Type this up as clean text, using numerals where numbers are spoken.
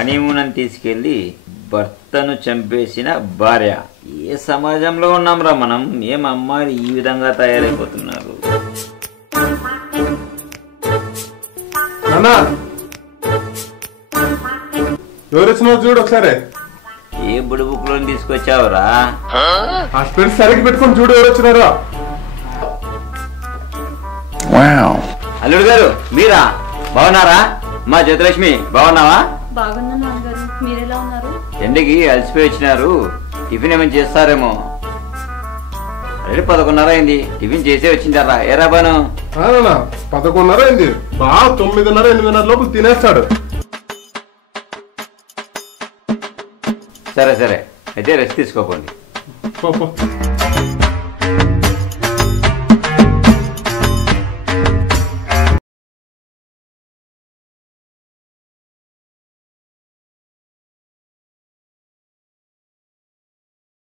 Honeymoon అని తీసుకెళ్లి భర్తను చంపేసిన భార్య. ఏ సమాజంలో ఉన్నాంరా మనం? ఏం అమ్మాయిలు ఈ విధంగా తయారైపోతున్నారు? ఎవరు వచ్చినారు చూడు ఒకసారి. ఏ బుడి బుక్ లో తీసుకొచ్చావురా? ఆ స్పెట్స్ సరిగ్గా పెట్టుకొని చూడు ఎవరు వచ్చినారో. అల్లుడు గారు మీరా? బాగున్నారా? మా జ్యోతిలక్ష్మి బాగున్నావా? బాగున్నా నాన్నగారు, మీరెలా ఉన్నారు? ఎండకి అలసిపోయి వచ్చినారు, టిఫిన్ ఏమైనా చేస్తారేమో. అరే 11:30 అయింది, టిఫిన్ చేసే వచ్చింటారా? ఏ రాబాను 11:30 అయింది. బాగా 9:30, 8:30 లోపల తినేస్తాడు. సరే సరే, అయితే రెస్ట్ తీసుకోకండి.